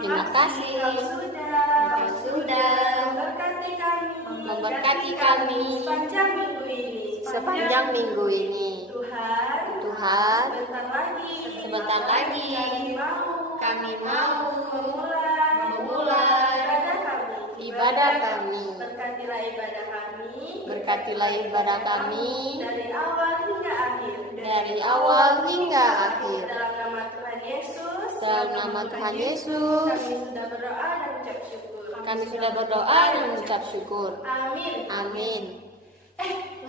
Terima kasih. Engkau sudah memberkati kami sepanjang minggu ini. Tuhan, sebentar lagi kami mau memulai ibadah kami. Berkatilah ibadah kami dari awal hingga akhir. Dalam nama Tuhan Yesus, kami sudah berdoa dan mengucap syukur. Amin.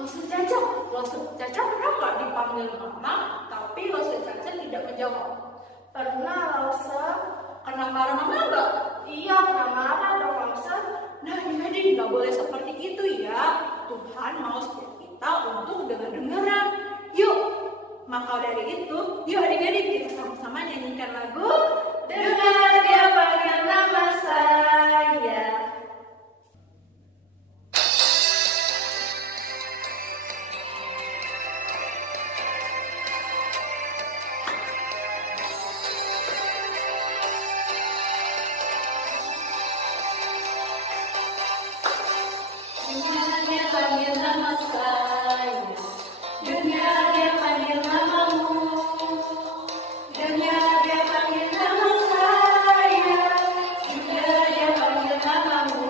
Lose Caca pernah nggak dipanggil mama, tapi Lose Caca tidak menjawab? Pernah, Lose. Kena marah mama nggak? Iya, kena marah dong, Lose. Nah, jadi nggak boleh seperti itu ya. Tuhan mau setiap kita untuk dengar-dengaran. Yuk, maka dari itu, yuk adik-adik kita sama-sama nyanyikan lagu Dengar Dia Panggil Nama Saya. Dengar Dia panggil nama saya. Dengar Dia panggil namamu. Dengar Dia panggil nama saya. Dengar Dia panggil namamu.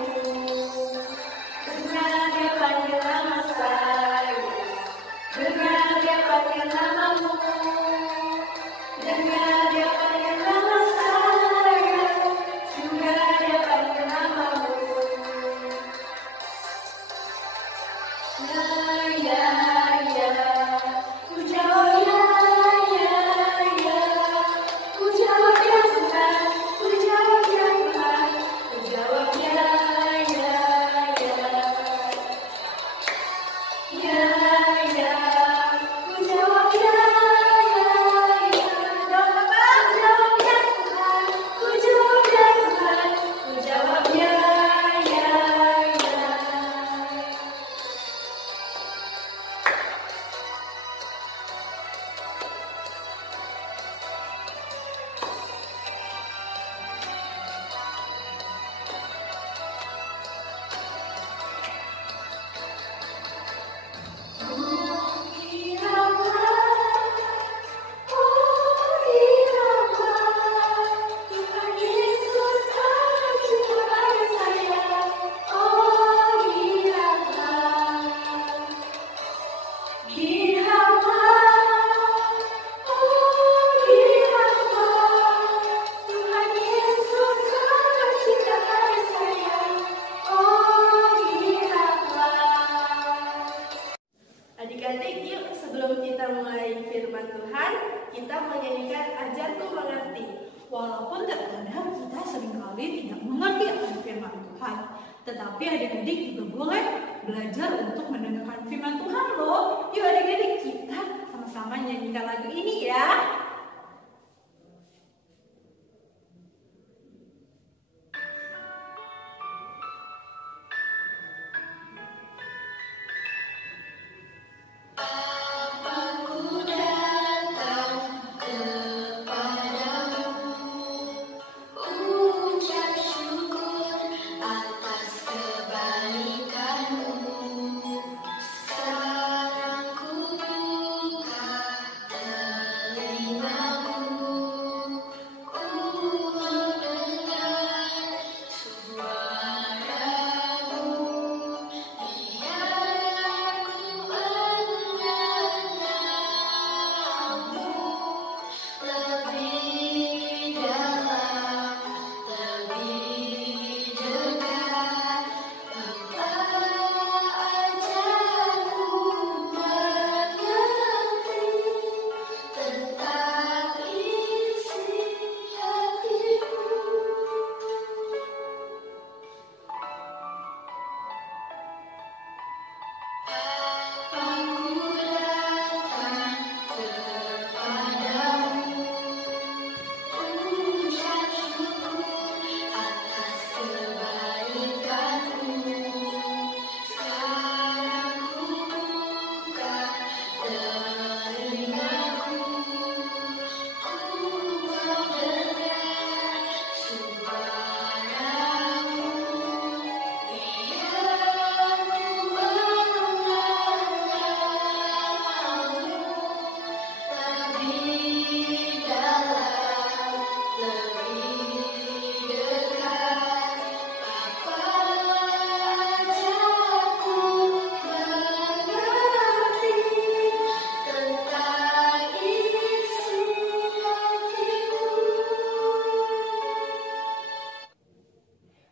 Dengar Dia panggil nama saya. Dengar Dia panggil namamu. Dengar Dia panggil nama saya. Dengar Dia panggil namamu. Ku jawab ya, ku jawab ya Tuhan, ku jawab ya Tuhan, ku jawab ya, ku jawab ya, jawab ya Tuhan, ku jawab ya Tuhan, ku jawab ya. Adik-adik, yuk sebelum kita mulai firman Tuhan, kita menyanyikan Ajarku Mengerti. Walaupun terkadang kita seringkali tidak mengerti akan firman Tuhan, tetapi adik-adik juga boleh belajar untuk mendengarkan firman Tuhan loh. Yuk adik-adik, kita sama-sama nyanyikan lagu ini ya. Sekarang ku buka telinga.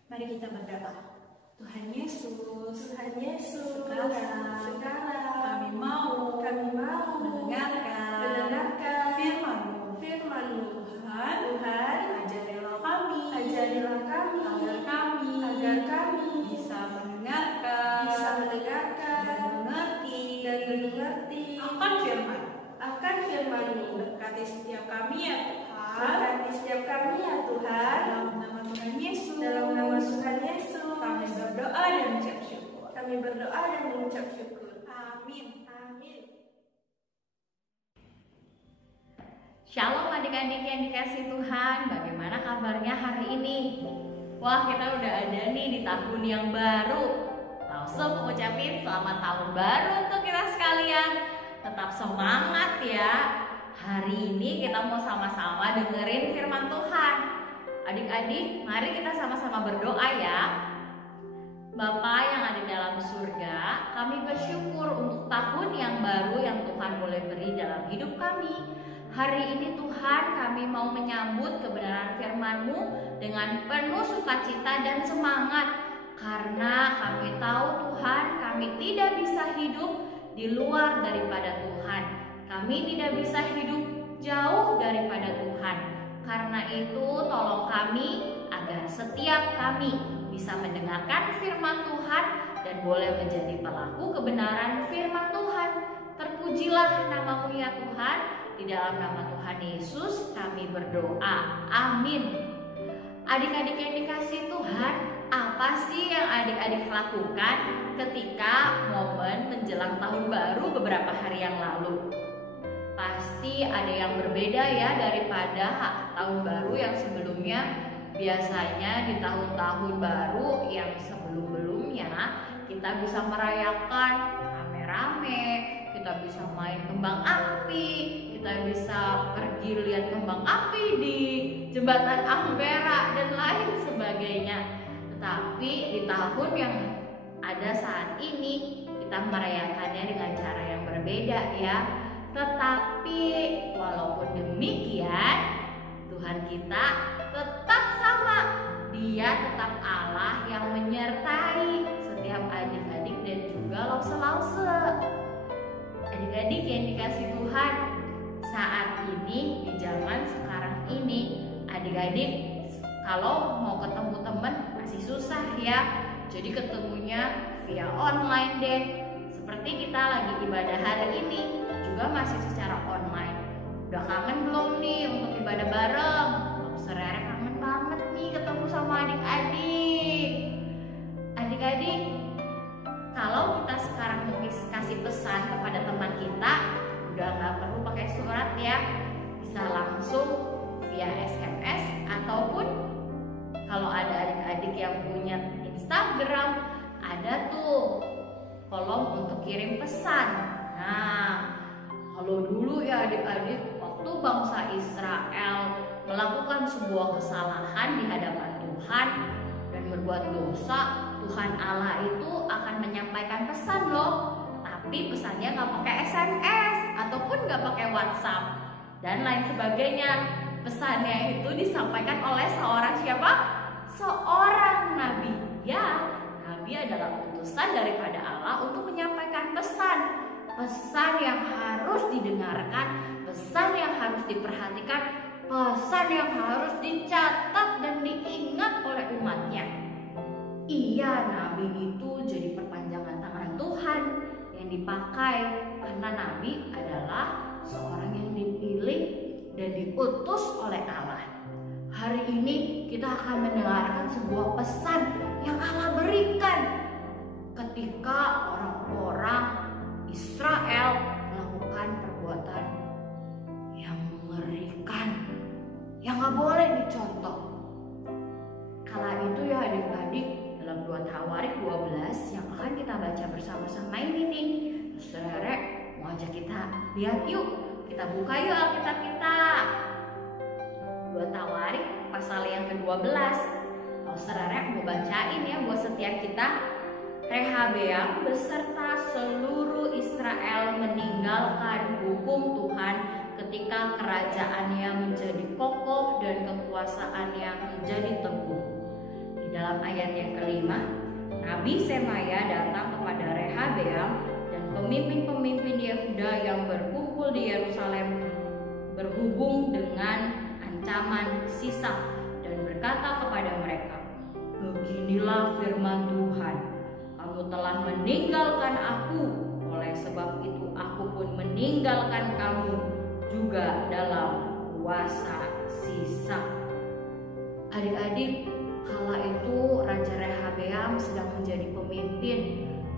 Mari kita berdoa. Tuhan Yesus, sekarang kami mau mendengarkan firman-Mu. Tuhan, ajarilah kami agar kami bisa mendengarkan dan mengerti akan firman-Mu. Berkati setiap kami ya Tuhan. Dalam nama Tuhan Yesus. Kami berdoa dan mengucap syukur. Amin. Shalom adik-adik yang dikasih Tuhan, bagaimana kabarnya hari ini? Wah, kita udah ada nih di tahun yang baru. Langsung mengucapin selamat tahun baru untuk kita sekalian. Tetap semangat ya. Hari ini kita mau sama-sama dengerin firman Tuhan. Adik-adik, mari kita sama-sama berdoa ya. Bapa yang ada dalam surga, kami bersyukur untuk tahun yang baru yang Tuhan boleh beri dalam hidup kami. Hari ini Tuhan, kami mau menyambut kebenaran firman-Mu dengan penuh sukacita dan semangat. Karena kami tahu Tuhan, kami tidak bisa hidup di luar daripada Tuhan. Kami tidak bisa hidup jauh daripada Tuhan. Karena itu tolong kami agar setiap kami bisa mendengarkan firman Tuhan dan boleh menjadi pelaku kebenaran firman Tuhan. Terpujilah nama-Mu ya Tuhan. Di dalam nama Tuhan Yesus kami berdoa. Amin. Adik-adik yang dikasih Tuhan, apa sih yang adik-adik lakukan ketika momen menjelang tahun baru beberapa hari yang lalu? Pasti ada yang berbeda ya daripada tahun baru yang sebelumnya. Biasanya di tahun-tahun baru yang sebelum-belumnya kita bisa merayakan rame-rame, kita bisa main kembang api, kita bisa pergi lihat kembang api di jembatan Ampera dan lain sebagainya. Tetapi di tahun yang ada saat ini kita merayakannya dengan cara yang berbeda ya. Tetapi walaupun demikian, Tuhan kita tetap sama. Dia tetap Allah yang menyertai setiap adik-adik dan juga lause-lause. Adik-adik yang dikasih Tuhan, saat ini di zaman sekarang ini, adik-adik kalau mau ketemu teman masih susah ya. Jadi ketemunya via online deh. Seperti kita lagi ibadah hari ini juga masih secara online. Udah kangen belum nih untuk ibadah bareng? Serere kangen banget nih ketemu sama adik-adik. Adik-adik, kalau kita sekarang mau kasih pesan kepada teman kita, udah nggak perlu pakai surat ya, bisa langsung via SMS ataupun kalau ada adik-adik yang punya Instagram, ada tuh kolom untuk kirim pesan. Nah, kalau dulu ya adik-adik, waktu bangsa Israel melakukan sebuah kesalahan di hadapan Tuhan dan berbuat dosa, Tuhan Allah itu akan menyampaikan pesan loh. Tapi pesannya nggak pakai SMS ataupun nggak pakai WhatsApp dan lain sebagainya. Pesannya itu disampaikan oleh seorang siapa? Seorang nabi. Ya, nabi adalah utusan daripada Allah untuk menyampaikan pesan. Pesan yang harus didengarkan, pesan yang harus diperhatikan, pesan yang harus dicatat dan diingat oleh umatnya. Iya, nabi itu jadi perpanjangan tangan Tuhan. yang dipakai, karena nabi adalah seorang yang dipilih dan diutus oleh Allah. Hari ini kita akan mendengarkan sebuah pesan yang Allah berikan ketika orang-orang Israel melakukan perbuatan yang mengerikan, yang gak boleh dicontoh. Kala itu ya adik-adik, dalam 2 Tawarik 12 yang akan kita baca bersama-sama ini nih, Saudara mau ajak kita lihat yuk, kita buka yuk Alkitab kita. 2 Tawarik pasal yang ke-12. Kalau Saudara mau bacain ya buat setiap kita. Rehabeam beserta seluruh Israel meninggalkan hukum Tuhan ketika kerajaannya menjadi kokoh dan kekuasaannya menjadi teguh. Di dalam ayat yang ke-5, Nabi Semaya datang kepada Rehabeam dan pemimpin-pemimpin Yehuda yang berkumpul di Yerusalem berhubung dengan ancaman Sisak dan berkata kepada mereka, "Beginilah firman Tuhan, kamu telah meninggalkan aku, oleh sebab itu aku pun meninggalkan kamu juga dalam kuasa Sisak." Adik-adik, kala itu Raja Rehabeam sedang menjadi pemimpin.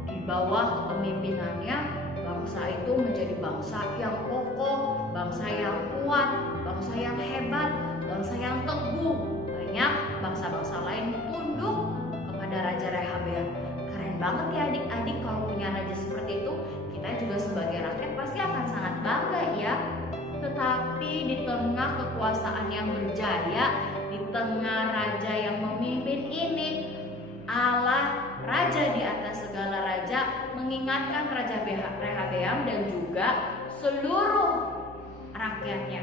Di bawah kepemimpinannya, bangsa itu menjadi bangsa yang kokoh, bangsa yang kuat, bangsa yang hebat, bangsa yang teguh. Banyak bangsa-bangsa lain tunduk kepada Raja Rehabeam. Keren banget ya adik-adik kalau punya raja seperti itu. Kita juga sebagai rakyat pasti akan sangat bangga ya. Tetapi di tengah kekuasaan yang berjaya, di tengah raja yang memimpin ini, Allah, raja di atas segala raja, mengingatkan Raja Rehabeam dan juga seluruh rakyatnya.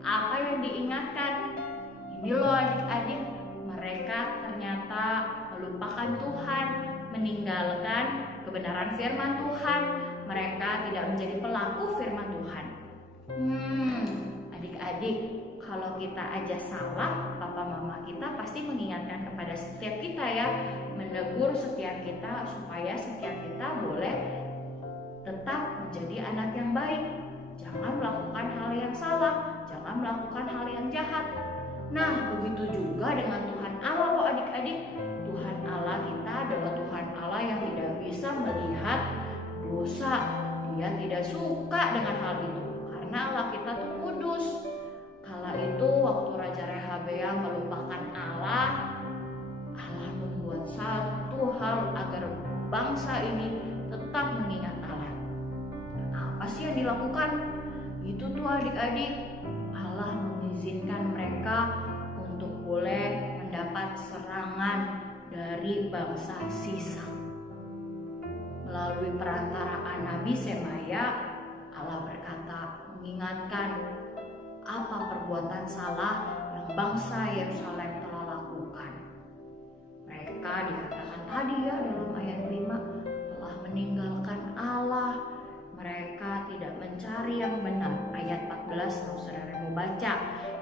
Apa yang diingatkan? Ini loh adik-adik, mereka ternyata melupakan Tuhan, meninggalkan kebenaran firman Tuhan. Mereka tidak menjadi pelaku firman Tuhan. Adik-adik, kalau kita aja salah, papa mama kita pasti mengingatkan kepada setiap kita ya, menegur setiap kita supaya setiap kita boleh tetap menjadi anak yang baik. Jangan melakukan hal yang salah, jangan melakukan hal yang jahat. Nah, begitu juga dengan Tuhan Allah loh adik-adik. Tuhan Allah kita adalah Tuhan Allah yang tidak bisa melihat dosa. Dia tidak suka dengan hal itu, karena Allah kita tuh kudus. Kala itu waktu Raja Rehabeam melupakan Allah, Allah membuat satu hal agar bangsa ini tetap mengingat Allah. Apa sih yang dilakukan? Itu tuh adik-adik, Allah mengizinkan mereka untuk boleh mendapat serangan dari bangsa Sisak. Melalui perantaraan Nabi Semaya, Allah berkata, mengingatkan apa perbuatan salah yang bangsa Yerusalem telah lakukan. Mereka dikatakan tadi ya dalam ayat 5 telah meninggalkan Allah. Mereka tidak mencari yang benar. Ayat 14 kalau saudara mau baca,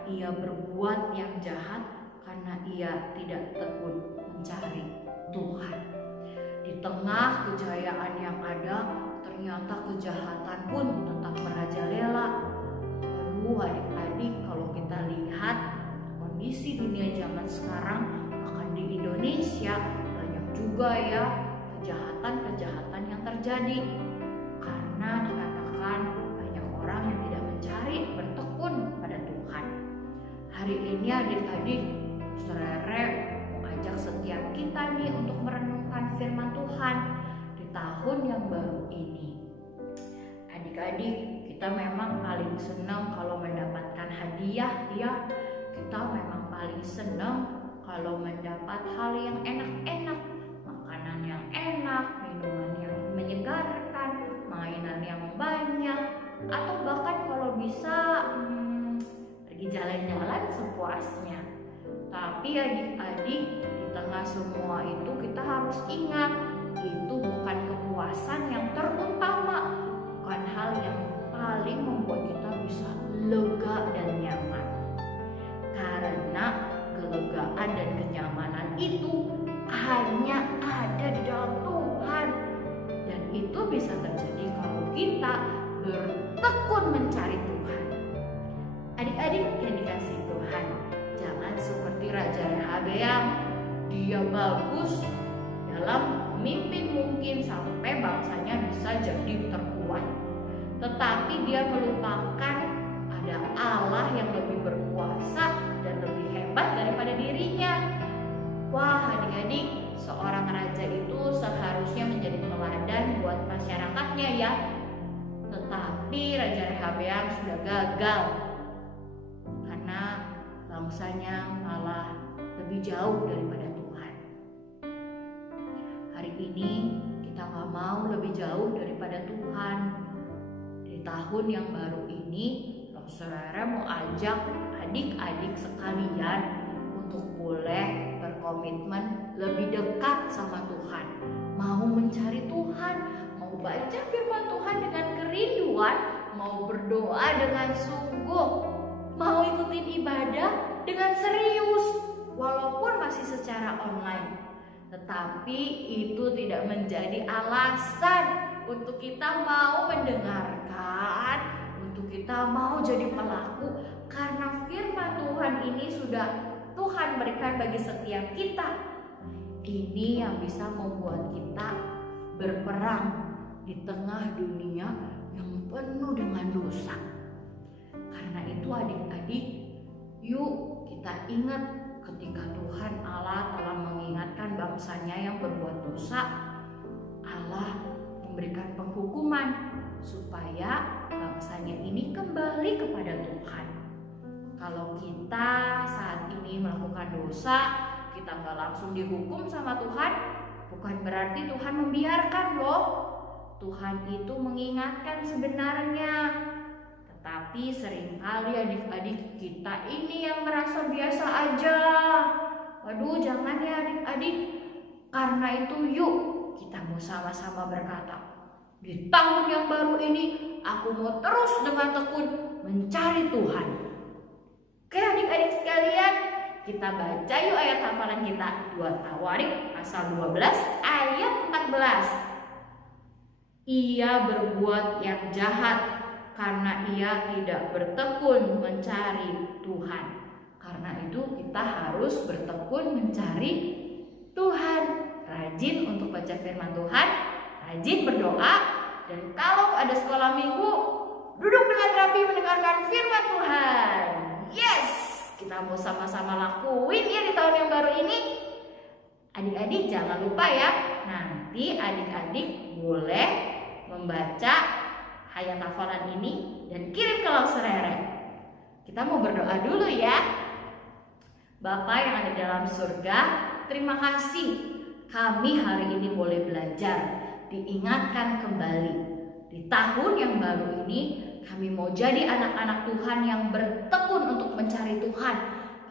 ia berbuat yang jahat karena ia tidak tekun mencari Tuhan. Di tengah kejayaan yang ada, ternyata kejahatan pun tetap merajalela. Aduh adik-adik, kalau kita lihat kondisi dunia zaman sekarang, bahkan di Indonesia banyak juga ya kejahatan-kejahatan yang terjadi. Karena dikatakan banyak orang yang tidak mencari bertekun pada Tuhan. Hari ini adik-adik, saudara mau ajak setiap kita nih untuk merenungkan firman Tuhan di tahun yang baru ini. Adik-adik, kita memang paling senang kalau mendapatkan hadiah ya. Kita memang paling senang kalau mendapat hal yang enak-enak, makanan yang enak, minuman yang menyegarkan, mainan yang banyak, atau bahkan kalau bisa pergi jalan-jalan sepuasnya. Tapi adik-adik, di tengah semua itu kita harus ingat, itu bukan kepuasan yang terutama, bukan hal yang paling membuat kita bisa lega dan nyaman. Karena kelegaan dan kenyamanan itu hanya ada di dalam Tuhan, dan itu bisa terjadi bagus dalam memimpin mungkin sampai bangsanya bisa jadi terkuat. Tetapi dia melupakan ada Allah yang lebih berkuasa dan lebih hebat daripada dirinya. Wah, adik-adik, seorang raja itu seharusnya menjadi teladan buat masyarakatnya ya. Tetapi Raja Rehabeam sudah gagal karena bangsanya malah lebih jauh daripada Tuhan. Hari ini kita gak mau lebih jauh daripada Tuhan. Di tahun yang baru ini, Saudara mau ajak adik-adik sekalian untuk boleh berkomitmen lebih dekat sama Tuhan. Mau mencari Tuhan, mau baca firman Tuhan dengan kerinduan, mau berdoa dengan sungguh, mau ikutin ibadah dengan serius, walaupun masih secara online. Tetapi itu tidak menjadi alasan untuk kita mau mendengarkan, untuk kita mau jadi pelaku, karena firman Tuhan ini sudah Tuhan berikan bagi setiap kita. Ini yang bisa membuat kita berperang di tengah dunia yang penuh dengan dosa. Karena itu adik-adik, yuk kita ingat ketika Tuhan Allah telah mengingatkan bangsanya yang berbuat dosa, Allah memberikan penghukuman supaya bangsanya ini kembali kepada Tuhan. Kalau kita saat ini melakukan dosa, kita nggak langsung dihukum sama Tuhan, bukan berarti Tuhan membiarkan loh. Tuhan itu mengingatkan sebenarnya. Tetapi seringkali adik-adik kita ini yang merasa biasa aja. Waduh, jangan ya adik-adik. Karena itu yuk kita mau sama-sama berkata, di tahun yang baru ini aku mau terus dengan tekun mencari Tuhan. Oke adik-adik sekalian, kita baca yuk ayat hafalan kita. 2 Tawarik pasal 12 ayat 14. Ia berbuat yang jahat karena ia tidak bertekun mencari Tuhan. Karena itu kita harus bertekun mencari Tuhan. Rajin untuk baca firman Tuhan, rajin berdoa, dan kalau ada sekolah minggu, duduk dengan rapi mendengarkan firman Tuhan. Yes, kita mau sama-sama lakuin ya di tahun yang baru ini. Adik-adik jangan lupa ya, nanti adik-adik boleh membaca ayat hafalan ini dan kirim ke Lausrere. Kita mau berdoa dulu ya. Bapa yang ada dalam surga, terima kasih kami hari ini boleh belajar, diingatkan kembali. Di tahun yang baru ini kami mau jadi anak-anak Tuhan yang bertekun untuk mencari Tuhan.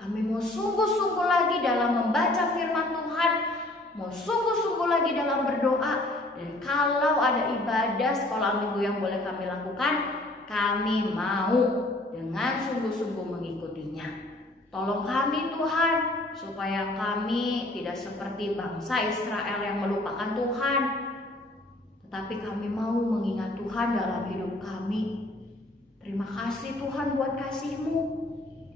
Kami mau sungguh-sungguh lagi dalam membaca firman Tuhan, mau sungguh-sungguh lagi dalam berdoa. Dan kalau ada ibadah sekolah minggu yang boleh kami lakukan, kami mau dengan sungguh-sungguh mengikutinya. Tolong kami Tuhan, supaya kami tidak seperti bangsa Israel yang melupakan Tuhan, tetapi kami mau mengingat Tuhan dalam hidup kami. Terima kasih Tuhan buat kasih-Mu.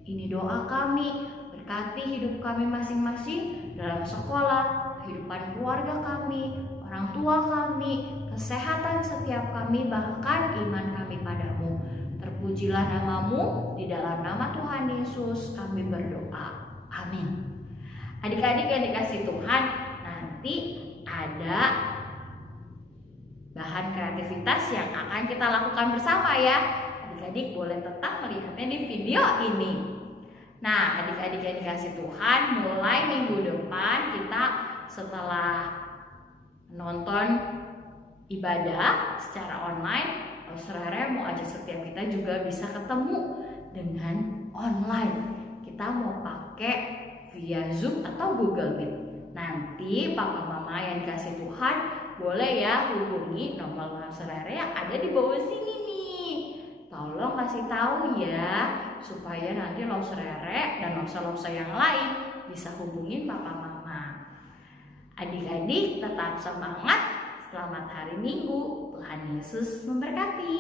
Ini doa kami, berkati hidup kami masing-masing dalam sekolah, kehidupan keluarga kami, orang tua kami, kesehatan setiap kami, bahkan iman kami padamu. Terpujilah nama-Mu, di dalam nama Tuhan Yesus kami berdoa. Amin. Adik-adik yang dikasih Tuhan, nanti ada bahan kreativitas yang akan kita lakukan bersama ya. Adik-adik boleh tetap melihatnya di video ini. Nah, adik-adik yang dikasih Tuhan, mulai minggu depan kita setelah nonton ibadah secara online, Saudara mau ajak setiap kita juga bisa ketemu dengan online. Kita mau pakai via Zoom atau Google Meet. Nanti papa mama yang dikasih Tuhan boleh ya hubungi nomor Saudara yang ada di bawah sini nih. Tolong kasih tahu ya, supaya nanti Saudara dan losa-losa yang lain bisa hubungin papa mama. Adik-adik tetap semangat. Selamat hari Minggu. Tuhan Yesus memberkati.